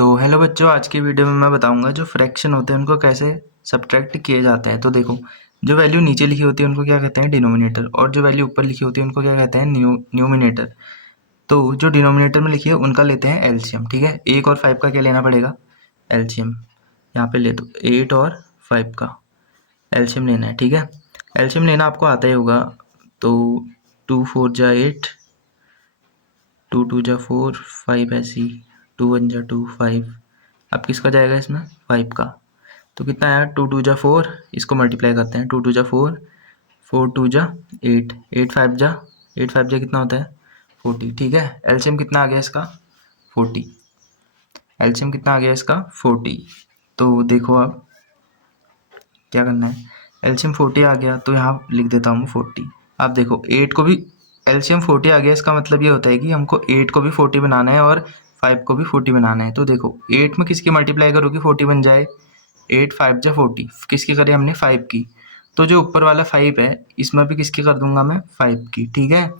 तो हेलो बच्चों, आज की वीडियो में मैं बताऊंगा जो फ्रैक्शन होते हैं उनको कैसे सब्ट्रैक्ट किए जाते हैं। तो देखो, जो वैल्यू नीचे लिखी होती है उनको क्या कहते हैं, डिनोमिनेटर, और जो वैल्यू ऊपर लिखी होती है उनको क्या कहते हैं, न्यूमिनेटर। तो जो डिनोमिनेटर में लिखी है उनका लेते हैं एलसीएम। ठीक है, 1 और 5 का क्या लेना पड़ेगा, एलसीएम। यहाँ पे ले दो 8 और 5 का एलसीएम लेना है। ठीक है, एलसीएम लेना आपको आता ही होगा। तो 2 4 जा 8, 2 2 जा 4, 5 ऐसी, 2 1 जा 2, 5। अब किसका जाएगा इसमें, 5 का। तो कितना आया, 2 2 जा 4, इसको मल्टीप्लाई करते हैं। 2 2 जा 4, 4 2 जा 8, 8 5 जा, 8 5 जा कितना होता है, 40। ठीक है, एलसीएम कितना आ गया इसका, 40। एलसीएम कितना आ गया इसका, 40। तो देखो आप क्या करना है, एलसीएम 40 आ गया तो यहाँ लिख देता हूँ 40। आप देखो 8 को भी एलसीएम 40 आ गया, इसका मतलब ये होता है कि हमको 8 को भी 40 बनाना है और 5 को भी 40 बनाना है। तो देखो 8 में किसकी मल्टीप्लाई करोगे 40 बन जाए, 8 5 जा 40, किसकी करी हमने, 5 की। तो जो ऊपर वाला 5 है इसमें भी किसकी कर दूंगा मैं, 5 की। ठीक है,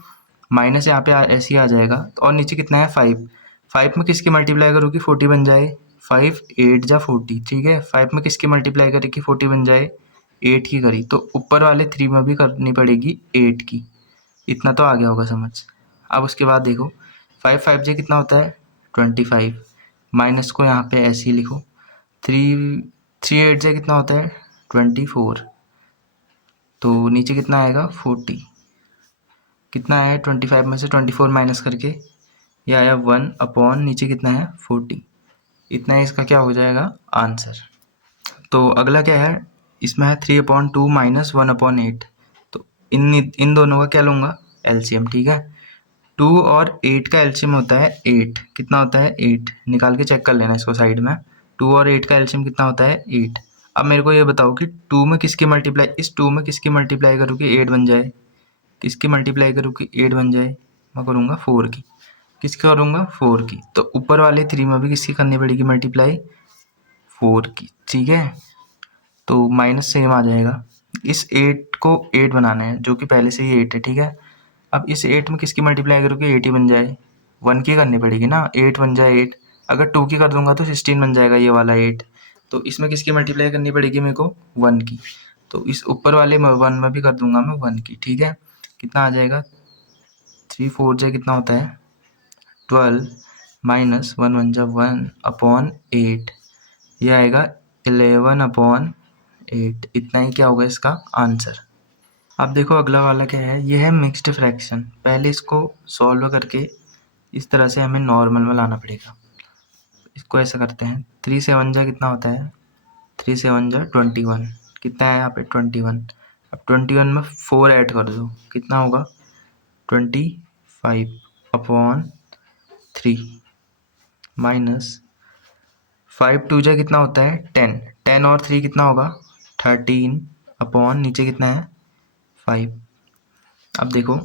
माइनस यहाँ पे ऐसे ही आ जाएगा। और नीचे कितना है, 5, 5 में किसकी मल्टीप्लाई करोगी 40 बन जाए, 5 8 जा 40। ठीक है, 5 में किसकी मल्टीप्लाई करेगी 40 बन जाए, 8 की करी, तो ऊपर वाले 3 में भी करनी पड़ेगी 8 की। इतना तो आ गया होगा समझ। अब उसके बाद देखो 5 5 जे कितना होता है, 25। माइनस को यहाँ पे ऐसे ही लिखो, 3 3 8 जे कितना होता है, 24। तो नीचे कितना आएगा, 40। कितना आया, 25 में से 24 माइनस करके ये आया 1 अपॉन, नीचे कितना है, 40। इतना ही इसका क्या हो जाएगा, आंसर। तो अगला क्या है, इसमें है 3/2 माइनस 1/8। तो इन दोनों का क्या लूँगा, एलसीएम। ठीक है, 2 और 8 का एलसीएम होता है 8। कितना होता है, 8। निकाल के चेक कर लेना इसको साइड में। 2 और 8 का एलसीएम कितना होता है, 8। अब मेरे को ये बताओ कि 2 में किसकी मल्टीप्लाई, इस 2 में किसकी मल्टीप्लाई करूँ कि 8 बन जाए, किसकी मल्टीप्लाई करूँ कि 8 बन जाए, मैं करूँगा 4 की। किसकी करूँगा, 4 की। तो ऊपर वाले 3 में भी किसकी करनी पड़ेगी मल्टीप्लाई, 4 की। ठीक है, तो माइनस सेम आ जाएगा। इस 8 को 8 बनाना है जो कि पहले से ही 8 है। ठीक है, अब इस 8 में किसकी मल्टीप्लाई करोगे, 8 ही बन जाए, 1 की करनी पड़ेगी ना, 8 बन जाए 8। अगर 2 की कर दूंगा तो 16 बन जाएगा ये वाला 8। तो इसमें किसकी मल्टीप्लाई करनी पड़ेगी मेरे को, 1 की। तो इस ऊपर वाले 1 में भी कर दूंगा मैं 1 की। ठीक है, कितना आ जाएगा, 3 4 जा कितना होता है, 12 माइनस 1 1 जा 1 अपॉन 8, ये आएगा 11/8। इतना ही क्या होगा इसका आंसर। अब देखो अगला वाला क्या है, ये है मिक्स्ड फ्रैक्शन। पहले इसको सॉल्व करके इस तरह से हमें नॉर्मल में लाना पड़ेगा। इसको ऐसा करते हैं, 3 7 जा कितना होता है, 3 7 जा 21। कितना है यहाँ पे, 21। अब 21 में 4 ऐड कर दो, कितना होगा, 25/3 माइनस 5 2 जा कितना होता है, 10। 10 और 3 कितना होगा, 13 अपॉन, नीचे कितना है, 5। अब देखो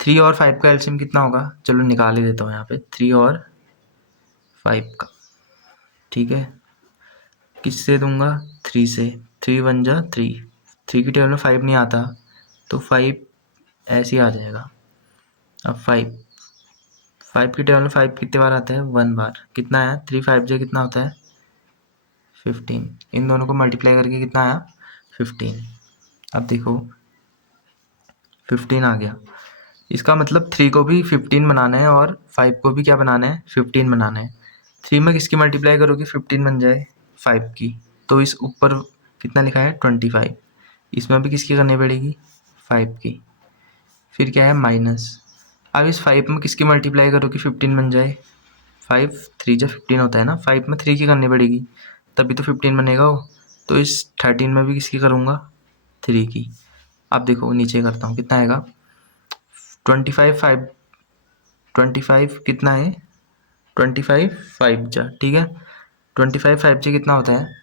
3 और 5 का एलसीएम कितना होगा, चलो निकाल ही देता हूँ यहाँ पे, 3 और 5 का। ठीक है, किससे दूंगा, 3 से। 3 1 जा 3, 3 की टेबल में 5 नहीं आता तो 5 ऐसे ही आ जाएगा। अब 5 की टेबल में 5 कितने बार आता है, 1 बार। कितना आया, 3 5 जा कितना होता है, 15। इन दोनों को मल्टीप्लाई करके कितना आया, 15। अब देखो 15 आ गया, इसका मतलब 3 को भी 15 बनाना है और 5 को भी क्या बनाना है, 15 बनाना है। 3 में किसकी मल्टीप्लाई करोगे 15 बन जाए, 5 की। तो इस ऊपर कितना लिखा है, 25। इसमें भी किसकी करनी पड़ेगी, 5 की। फिर क्या है, माइनस। अब इस 5 में किसकी मल्टीप्लाई करोगे 15 बन जाए, 5 3 जा 15 होता है ना, 5 में 3 की करनी पड़ेगी तभी तो 15 बनेगा वो। तो इस 13 में भी किसकी करूँगा, 3 की। अब देखो नीचे करता हूँ, कितना आएगा, 25 कितना है, 25 5 जा। ठीक है, 25 5 जा कितना होता है,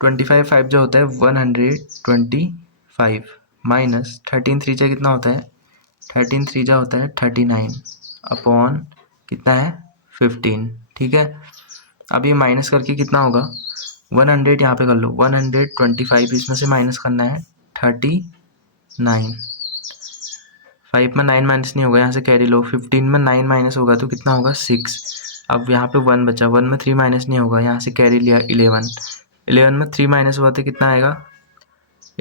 25 5 जा होता है 125 माइनस 13 3 जा कितना होता है, 13 3 जा होता है 39 अपॉन कितना है, 15। ठीक है, अब ये माइनस करके कितना होगा, 100 यहाँ पे कर लो, 125 इसमें से माइनस करना है 39। 5 में 9 माइनस नहीं होगा, यहाँ से कैरी लो, 15 में 9 माइनस होगा तो कितना होगा, 6। अब यहाँ पे 1 बचा, 1 में 3 माइनस नहीं होगा, यहाँ से कैरी लिया 11, 11 में 3 माइनस हुआ तो कितना आएगा,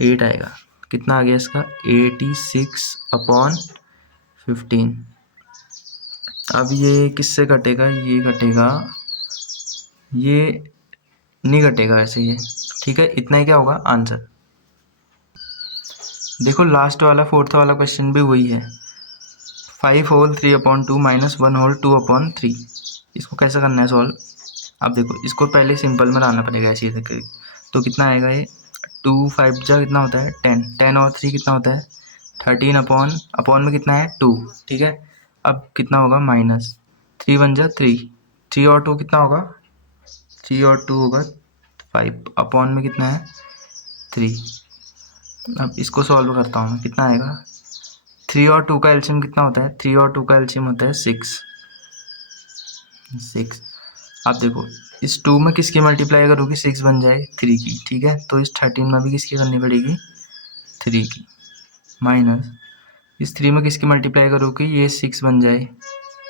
8 आएगा। कितना आ गया इसका, 86/15। अब ये किससे कटेगा, ये कटेगा, ये नहीं कटेगा वैसे ये, ठीक है। इतना ही क्या होगा आंसर। देखो लास्ट वाला फोर्थ वाला क्वेश्चन भी वही है, 5 होल 3/2 माइनस 1 होल 2/3। इसको कैसे करना है सॉल्व। अब देखो इसको पहले सिंपल में लाना पड़ेगा ऐसे ही, तो कितना आएगा ये, 2 5 जा कितना होता है 10, 10 और 3 कितना होता है 13 अपॉन में कितना है 2, ठीक है। अब कितना होगा माइनस 3 1 जा 3, 3 और 2 कितना होगा, 3 और 2 होगा 5, अपॉन में कितना है 3। अब इसको सॉल्व करता हूँ मैं, कितना आएगा, 3 और 2 का एलसीएम कितना होता है, 3 और 2 का एलसीएम होता है 6। अब देखो इस 2 में किसकी मल्टीप्लाई करोगे, 6 बन जाए 3 की, ठीक है। तो इस 13 में भी किसकी करनी पड़ेगी, 3 की, माइनस इस 3 में किसकी मल्टीप्लाई करोगे, ये 6 बन जाए,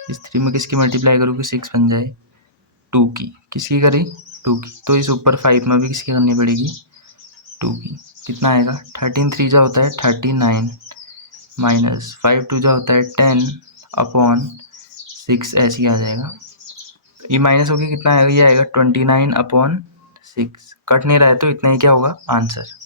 इस 3 में किसकी मल्टीप्लाई करोगे, 6 बन जाए 2 की, किसकी करी 2 की। तो इस ऊपर 5 में भी किसकी करनी पड़ेगी, 2 की। कितना आएगा, 13 3 जा होता है 39, माइनस 5 2 जा होता है 10/6, ऐसे ही आ जाएगा। ये माइनस होगी कितना आएगा, ये आएगा 29/6। कट नहीं रहा है तो इतना ही क्या होगा आंसर।